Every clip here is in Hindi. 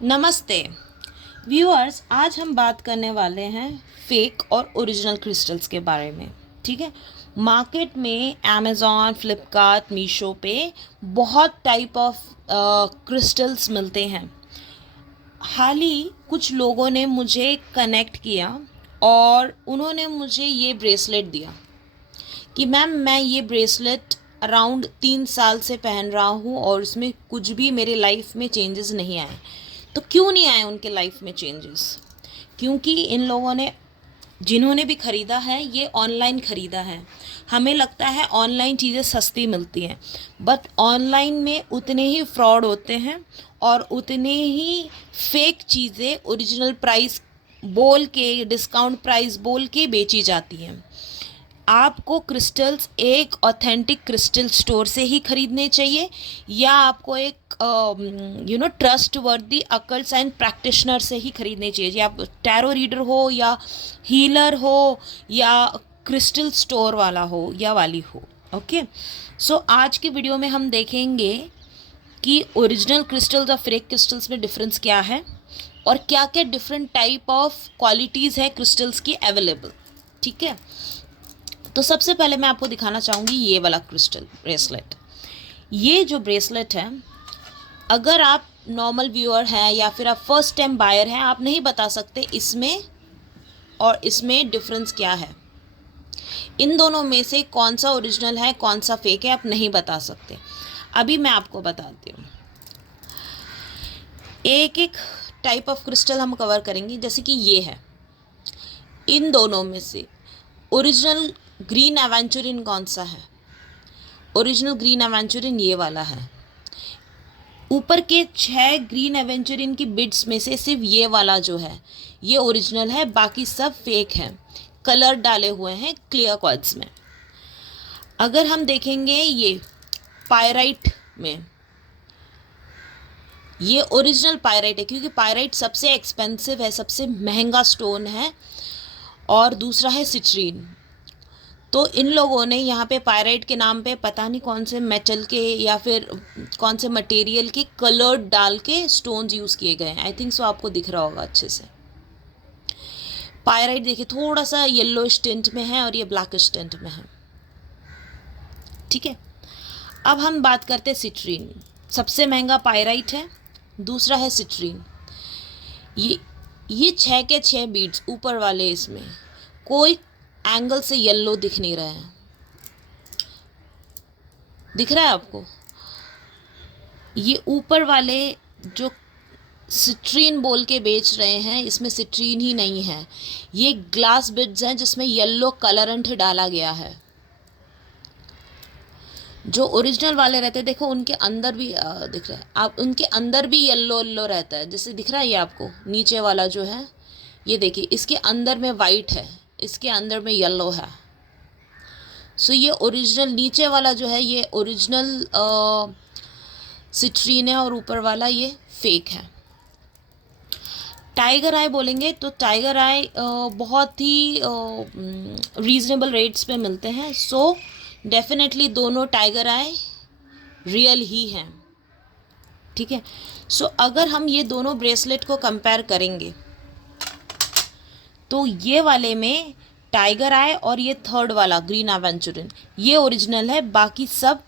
नमस्ते व्यूअर्स। आज हम बात करने वाले हैं फेक और ओरिजिनल क्रिस्टल्स के बारे में। ठीक है, मार्केट में अमेज़ॉन, फ्लिपकार्ट, मीशो पे बहुत टाइप ऑफ क्रिस्टल्स मिलते हैं। हाल ही कुछ लोगों ने मुझे कनेक्ट किया और उन्होंने मुझे ये ब्रेसलेट दिया कि मैम मैं ये ब्रेसलेट अराउंड 3 साल से पहन रहा हूँ और इसमें कुछ भी मेरे लाइफ में चेंजेस नहीं आए। तो क्यों नहीं आए उनके लाइफ में चेंजेस? क्योंकि इन लोगों ने, जिन्होंने भी ख़रीदा है, ये ऑनलाइन ख़रीदा है। हमें लगता है ऑनलाइन चीज़ें सस्ती मिलती हैं, बट ऑनलाइन में उतने ही फ्रॉड होते हैं और उतने ही फेक चीज़ें ओरिजिनल प्राइस बोल के, डिस्काउंट प्राइस बोल के बेची जाती हैं। आपको क्रिस्टल्स एक ऑथेंटिक क्रिस्टल स्टोर से ही खरीदने चाहिए या आपको एक ट्रस्ट वर्दी अकल्ट एंड प्रैक्टिशनर से ही खरीदने चाहिए। या आप टैरो रीडर हो या हीलर हो या क्रिस्टल स्टोर वाला हो या वाली हो। ओके, सो आज की वीडियो में हम देखेंगे कि ओरिजिनल क्रिस्टल्स और फेक क्रिस्टल्स में डिफरेंस क्या है और क्या क्या डिफरेंट टाइप ऑफ क्वालिटीज़ है क्रिस्टल्स की अवेलेबल। ठीक है, तो सबसे पहले मैं आपको दिखाना चाहूँगी ये वाला क्रिस्टल ब्रेसलेट। ये जो ब्रेसलेट है, अगर आप नॉर्मल व्यूअर हैं या फिर आप फर्स्ट टाइम बायर हैं, आप नहीं बता सकते इसमें और इसमें डिफरेंस क्या है। इन दोनों में से कौन सा ओरिजिनल है कौन सा फेक है आप नहीं बता सकते। अभी मैं आपको बताती हूँ। एक एक टाइप ऑफ क्रिस्टल हम कवर करेंगे। जैसे कि ये है, इन दोनों में से ओरिजिनल ग्रीन एवेंचुरिन कौन सा है? ओरिजिनल ग्रीन एवेंचुरिन ये वाला है। ऊपर के 6 ग्रीन एवेंचुरिन की बिड्स में से सिर्फ ये वाला जो है ये ओरिजिनल है, बाकी सब फेक हैं, कलर डाले हुए हैं क्लियर क्वार्ट्ज में। अगर हम देखेंगे ये पायराइट में, ये ओरिजिनल पायराइट है क्योंकि पायराइट सबसे एक्सपेंसिव है, सबसे महंगा स्टोन है। और दूसरा है सिट्रीन। तो इन लोगों ने यहाँ पे पायराइट के नाम पे पता नहीं कौन से मेटल के या फिर कौन से मटेरियल के कलर डाल के स्टोन्स यूज़ किए गए हैं। आई थिंक सो आपको दिख रहा होगा अच्छे से। पायराइट देखिए थोड़ा सा येलो टिंट में है और ये ब्लैक टिंट में है। ठीक है, अब हम बात करते हैं सिट्रीन। सबसे महंगा पायराइट है, दूसरा है सिट्रीन। ये 6 के 6 बीड्स ऊपर वाले, इसमें कोई एंगल से येलो दिख नहीं रहा है। दिख रहा है आपको? ये ऊपर वाले जो सिट्रीन बोल के बेच रहे हैं, इसमें सिट्रीन ही नहीं है, ये ग्लास बिड्स हैं जिसमें येलो कलरंट डाला गया है। जो ओरिजिनल वाले रहते हैं, देखो उनके अंदर भी दिख रहा है आप, उनके अंदर भी येलो येलो रहता है। जैसे दिख रहा है ये आपको, नीचे वाला जो है ये देखिए, इसके अंदर में वाइट है, इसके अंदर में येलो है। सो ये ओरिजिनल नीचे वाला जो है ये ओरिजिनल सिट्रीन है और ऊपर वाला ये फेक है। टाइगर आई बोलेंगे तो टाइगर आई बहुत ही रीज़नेबल रेट्स पे मिलते हैं। सो डेफिनेटली दोनों टाइगर आई रियल ही हैं। ठीक है, सो अगर हम ये दोनों ब्रेसलेट को कंपेयर करेंगे तो ये वाले में टाइगर आई और ये थर्ड वाला ग्रीन एवेंचुरिन ये ओरिजिनल है, बाकी सब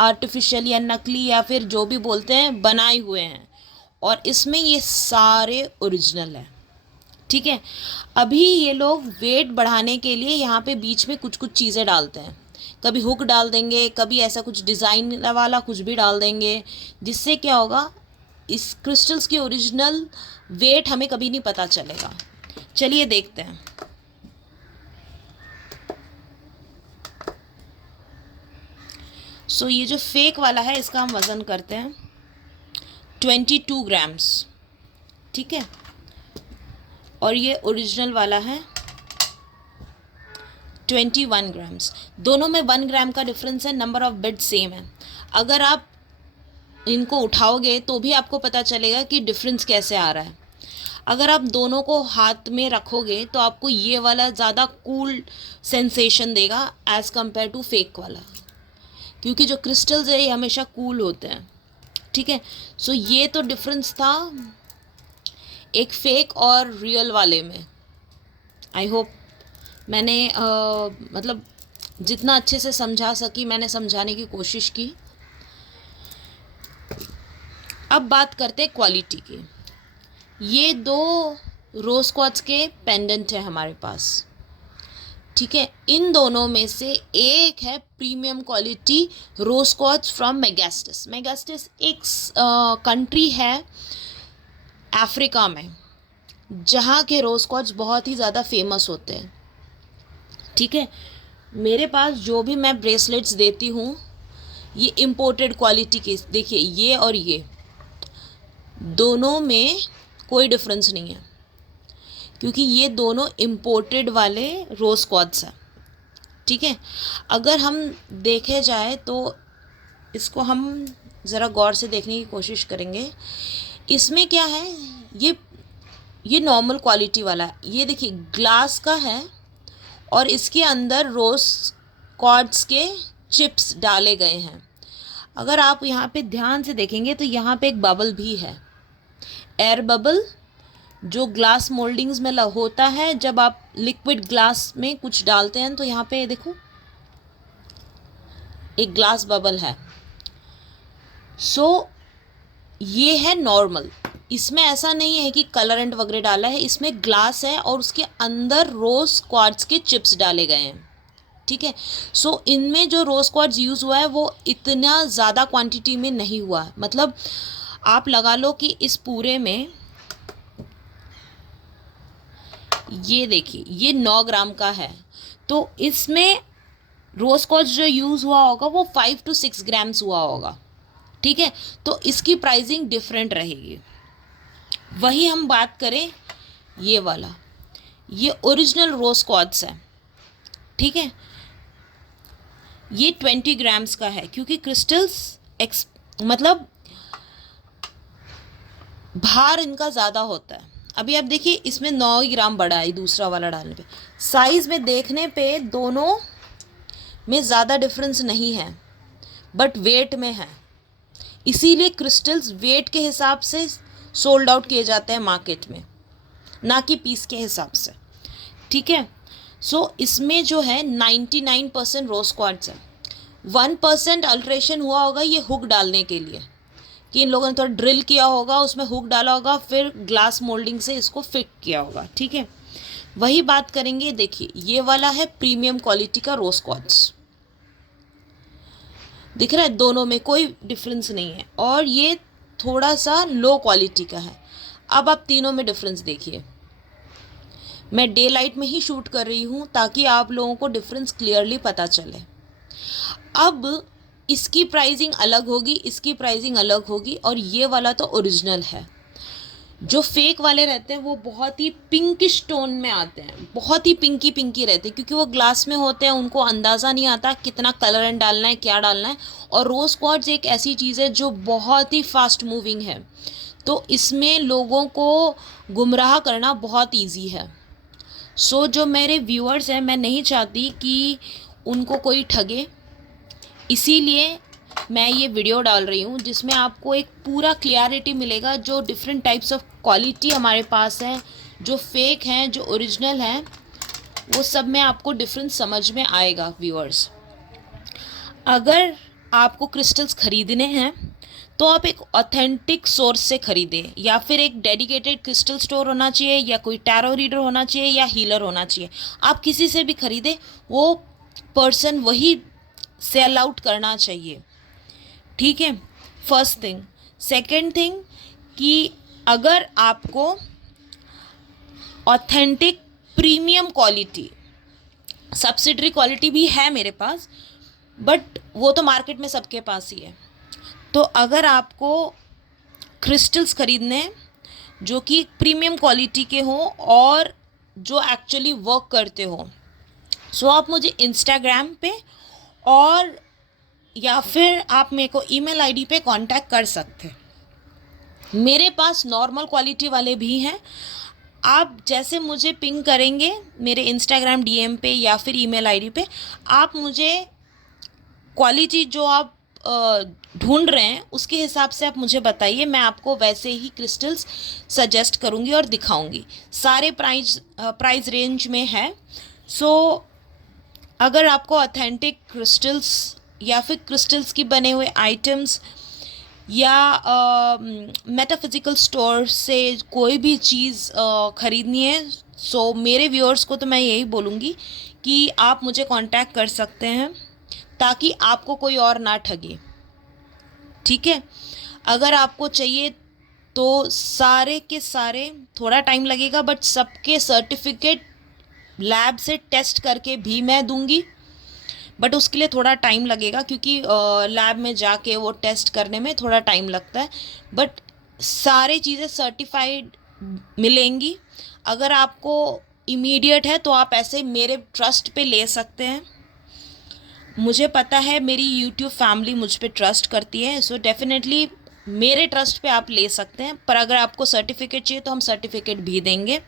आर्टिफिशियल या नकली या फिर जो भी बोलते हैं बनाए हुए हैं, और इसमें ये सारे ओरिजिनल है। ठीक है, अभी ये लोग वेट बढ़ाने के लिए यहाँ पे बीच में कुछ कुछ चीज़ें डालते हैं। कभी हुक डाल देंगे, कभी ऐसा कुछ डिज़ाइन वाला कुछ भी डाल देंगे, जिससे क्या होगा, इस क्रिस्टल्स की ओरिजिनल वेट हमें कभी नहीं पता चलेगा। चलिए देखते हैं। सो ये जो फेक वाला है इसका हम वज़न करते हैं 22 ग्राम्स। ठीक है, और ये ओरिजिनल वाला है 21 ग्राम्स। दोनों में 1 ग्राम का डिफरेंस है, नंबर ऑफ बिड सेम है। अगर आप इनको उठाओगे तो भी आपको पता चलेगा कि डिफरेंस कैसे आ रहा है। अगर आप दोनों को हाथ में रखोगे तो आपको ये वाला ज़्यादा कूल सेंसेशन देगा एज़ कम्पेयर टू फेक वाला, क्योंकि जो क्रिस्टल्स है ये हमेशा कूल होते हैं। ठीक है, सो ये तो डिफरेंस था एक फेक और रियल वाले में। आई होप मैंने मतलब जितना अच्छे से समझा सकी मैंने समझाने की कोशिश की। अब बात करते हैं क्वालिटी की। ये 2 रोज क्वार्ट्ज के पेंडेंट है हमारे पास, ठीक है। इन दोनों में से एक है premium quality rose quartz from मेगास्टिस। मेगास्टिस एक कंट्री है अफ्रीका में, जहाँ के रोज क्वार्ट्ज बहुत ही ज़्यादा फेमस होते हैं, ठीक है। मेरे पास जो भी मैं ब्रेसलेट्स देती हूँ ये इम्पोर्टेड क्वालिटी के, देखिए ये और ये दोनों में कोई डिफरेंस नहीं है, क्योंकि ये दोनों इम्पोर्टेड वाले रोज क्वार्ट्ज हैं, ठीक है। अगर हम देखे जाए तो इसको हम ज़रा गौर से देखने की कोशिश करेंगे। इसमें क्या है, ये नॉर्मल क्वालिटी वाला है, ये देखिए ग्लास का है और इसके अंदर रोज क्वार्ट्ज के चिप्स डाले गए हैं। अगर आप यहाँ पे ध्यान से देखेंगे तो यहाँ पे एक बबल भी है, एयर बबल, जो ग्लास मोल्डिंग्स में होता है जब आप लिक्विड ग्लास में कुछ डालते हैं। तो यहाँ पे देखो एक ग्लास बबल है। सो ये है नॉर्मल, इसमें ऐसा नहीं है कि कलरेंट वगैरह डाला है, इसमें ग्लास है और उसके अंदर रोज क्वार्ट्ज के चिप्स डाले गए हैं, ठीक है। सो इनमें जो रोज क्वार्ट्ज यूज़ हुआ है वो इतना ज़्यादा क्वांटिटी में नहीं हुआ है, मतलब आप लगा लो कि इस पूरे में ये देखिए ये 9 ग्राम का है, तो इसमें रोज क्वार्ट्ज जो यूज़ हुआ होगा वो 5 to 6 ग्राम्स हुआ होगा, ठीक है। तो इसकी प्राइसिंग डिफरेंट रहेगी। वही हम बात करें ये वाला, ये ओरिजिनल रोज क्वार्ट्ज है, ठीक है। ये 20 ग्राम्स का है, क्योंकि क्रिस्टल्स मतलब भार इनका ज़्यादा होता है। अभी आप देखिए इसमें 9 ग्राम बड़ा है दूसरा वाला डालने पे, साइज़ में देखने पे दोनों में ज़्यादा डिफरेंस नहीं है, बट वेट में है। इसीलिए क्रिस्टल्स वेट के हिसाब से सोल्ड आउट किए जाते हैं मार्केट में, ना कि पीस के हिसाब से, ठीक है। सो इसमें जो है 99% रोज क्वार्ट्ज है। 1% अल्ट्रेशन हुआ होगा ये हुक डालने के लिए, कि इन लोगों ने थोड़ा ड्रिल किया होगा, उसमें हुक डाला होगा, फिर ग्लास मोल्डिंग से इसको फिट किया होगा, ठीक है। वही बात करेंगे, देखिए ये वाला है प्रीमियम क्वालिटी का रोज क्वार्ट्ज, दिख रहा है, दोनों में कोई डिफरेंस नहीं है, और ये थोड़ा सा लो क्वालिटी का है। अब आप तीनों में डिफरेंस देखिए। मैं डे लाइट में ही शूट कर रही हूँ ताकि आप लोगों को डिफरेंस क्लियरली पता चले। अब इसकी प्राइसिंग अलग होगी, इसकी प्राइसिंग अलग होगी, और ये वाला तो ओरिजिनल है। जो फेक वाले रहते हैं वो बहुत ही पिंकिश टोन में आते हैं, बहुत ही पिंकी पिंकी रहते हैं, क्योंकि वो ग्लास में होते हैं, उनको अंदाज़ा नहीं आता कितना कलर डालना है, क्या डालना है। और रोज क्वार्ट्ज एक ऐसी चीज़ है जो बहुत ही फास्ट मूविंग है, तो इसमें लोगों को गुमराह करना बहुत ईजी है। सो जो मेरे व्यूअर्स हैं, मैं नहीं चाहती कि उनको कोई ठगे, इसीलिए मैं ये वीडियो डाल रही हूँ जिसमें आपको एक पूरा क्लियरिटी मिलेगा। जो डिफरेंट टाइप्स ऑफ क्वालिटी हमारे पास है, जो फेक हैं, जो ओरिजिनल हैं, वो सब में आपको डिफरेंस समझ में आएगा व्यूअर्स। अगर आपको क्रिस्टल्स ख़रीदने हैं तो आप एक ऑथेंटिक सोर्स से ख़रीदें, या फिर एक डेडिकेटेड क्रिस्टल स्टोर होना चाहिए, या कोई टैरो रीडर होना चाहिए, या हीलर होना चाहिए। आप किसी से भी ख़रीदें, वो पर्सन वही सेल आउट करना चाहिए, ठीक है। First thing. सेकंड थिंग कि अगर आपको authentic premium quality, subsidiary quality भी है मेरे पास, बट वो तो मार्केट में सबके पास ही है। तो अगर आपको क्रिस्टल्स ख़रीदने जो कि प्रीमियम क्वालिटी के हों और जो एक्चुअली वर्क करते हों, सो आप मुझे इंस्टाग्राम पे और या फिर आप मेरे को ईमेल आईडी पे कांटेक्ट कर सकते हैं। मेरे पास नॉर्मल क्वालिटी वाले भी हैं। आप जैसे मुझे पिंग करेंगे मेरे इंस्टाग्राम डीएम पे या फिर ईमेल आईडी पे, आप मुझे क्वालिटी जो आप ढूंढ रहे हैं उसके हिसाब से आप मुझे बताइए, मैं आपको वैसे ही क्रिस्टल्स सजेस्ट करूँगी और दिखाऊंगी। सारे प्राइस रेंज में है। सो अगर आपको ऑथेंटिक क्रिस्टल्स या फिर क्रिस्टल्स की बने हुए आइटम्स या मेटाफिजिकल स्टोर से कोई भी चीज़ ख़रीदनी है, सो मेरे व्यूअर्स को तो मैं यही बोलूँगी कि आप मुझे कांटेक्ट कर सकते हैं ताकि आपको कोई और ना ठगे। ठीक है, अगर आपको चाहिए तो सारे के सारे, थोड़ा टाइम लगेगा बट सबके सर्टिफिकेट लैब से टेस्ट करके भी मैं दूंगी, बट उसके लिए थोड़ा टाइम लगेगा क्योंकि लैब में जाके वो टेस्ट करने में थोड़ा टाइम लगता है। बट सारी चीज़ें सर्टिफाइड मिलेंगी। अगर आपको इमीडिएट है तो आप ऐसे मेरे ट्रस्ट पे ले सकते हैं। मुझे पता है मेरी यूट्यूब फैमिली मुझ पे ट्रस्ट करती है, सो डेफिनेटली मेरे ट्रस्ट पे आप ले सकते हैं। पर अगर आपको सर्टिफिकेट चाहिए तो हम सर्टिफिकेट भी देंगे।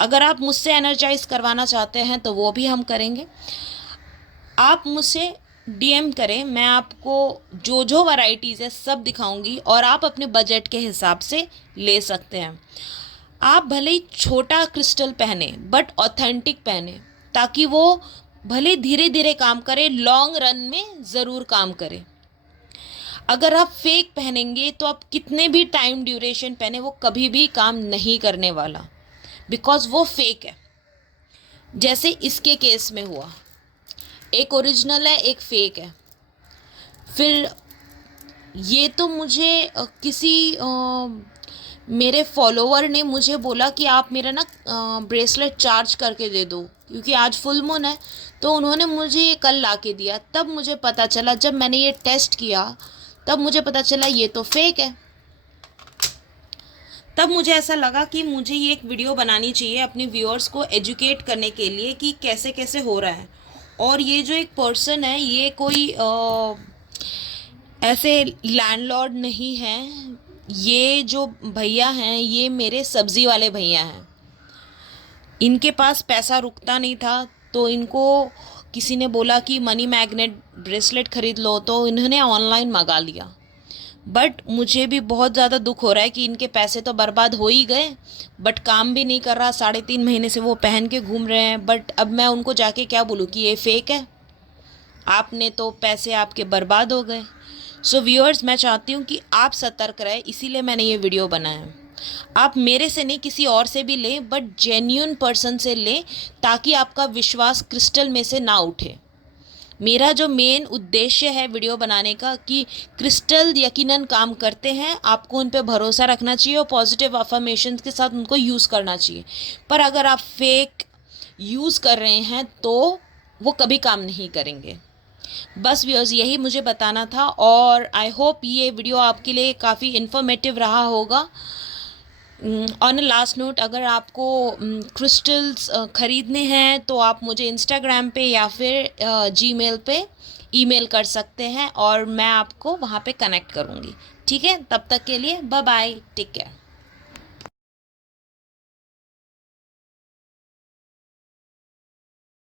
अगर आप मुझसे एनर्जाइज करवाना चाहते हैं तो वो भी हम करेंगे। आप मुझसे डीएम करें, मैं आपको जो जो वैरायटीज़ है सब दिखाऊंगी और आप अपने बजट के हिसाब से ले सकते हैं। आप भले ही छोटा क्रिस्टल पहने बट ऑथेंटिक पहने, ताकि वो भले धीरे धीरे काम करे, लॉन्ग रन में ज़रूर काम करे। अगर आप फेक पहनेंगे तो आप कितने भी टाइम ड्यूरेशन पहने वो कभी भी काम नहीं करने वाला, बिकॉज वो फेक है। जैसे इसके केस में हुआ, एक ओरिजिनल है एक फेक है। फिर ये तो मुझे किसी मेरे फॉलोवर ने मुझे बोला कि आप मेरा ना ब्रेसलेट चार्ज करके दे दो, क्योंकि आज फुल मून है। तो उन्होंने मुझे ये कल ला के दिया। तब मुझे पता चला, जब मैंने ये टेस्ट किया तब मुझे पता चला ये तो फेक है। तब मुझे ऐसा लगा कि मुझे ये एक वीडियो बनानी चाहिए अपने व्यूअर्स को एजुकेट करने के लिए कि कैसे कैसे हो रहा है। और ये जो एक पर्सन है, ये कोई ऐसे लैंडलॉर्ड नहीं है। ये जो भैया हैं ये मेरे सब्ज़ी वाले भैया हैं। इनके पास पैसा रुकता नहीं था, तो इनको किसी ने बोला कि मनी मैग्नेट ब्रेसलेट ख़रीद लो, तो इन्होंने ऑनलाइन मंगा लिया। बट मुझे भी बहुत ज़्यादा दुख हो रहा है कि इनके पैसे तो बर्बाद हो ही गए, बट काम भी नहीं कर रहा। 3.5 महीने से वो पहन के घूम रहे हैं। बट अब मैं उनको जाके क्या बोलूँ कि ये फेक है, आपने तो पैसे आपके बर्बाद हो गए। सो व्यूअर्स, मैं चाहती हूँ कि आप सतर्क रहें, इसीलिए मैंने ये वीडियो बनाया है। आप मेरे से नहीं, किसी और से भी लें, बट जेन्युइन पर्सन से लें, ताकि आपका विश्वास क्रिस्टल में से ना उठे। मेरा जो मेन उद्देश्य है वीडियो बनाने का कि क्रिस्टल यकीनन काम करते हैं, आपको उन पे भरोसा रखना चाहिए और पॉजिटिव अफर्मेशंस के साथ उनको यूज़ करना चाहिए। पर अगर आप फेक यूज़ कर रहे हैं तो वो कभी काम नहीं करेंगे। बस व्यूअर्स, यही मुझे बताना था और आई होप ये वीडियो आपके लिए काफ़ी इन्फॉर्मेटिव रहा होगा। ऑन अ लास्ट नोट, अगर आपको क्रिस्टल्स ख़रीदने हैं तो आप मुझे इंस्टाग्राम पे या फिर जीमेल पे ईमेल कर सकते हैं और मैं आपको वहाँ पे कनेक्ट करूँगी। ठीक है, तब तक के लिए बाय बाय, टेक केयर।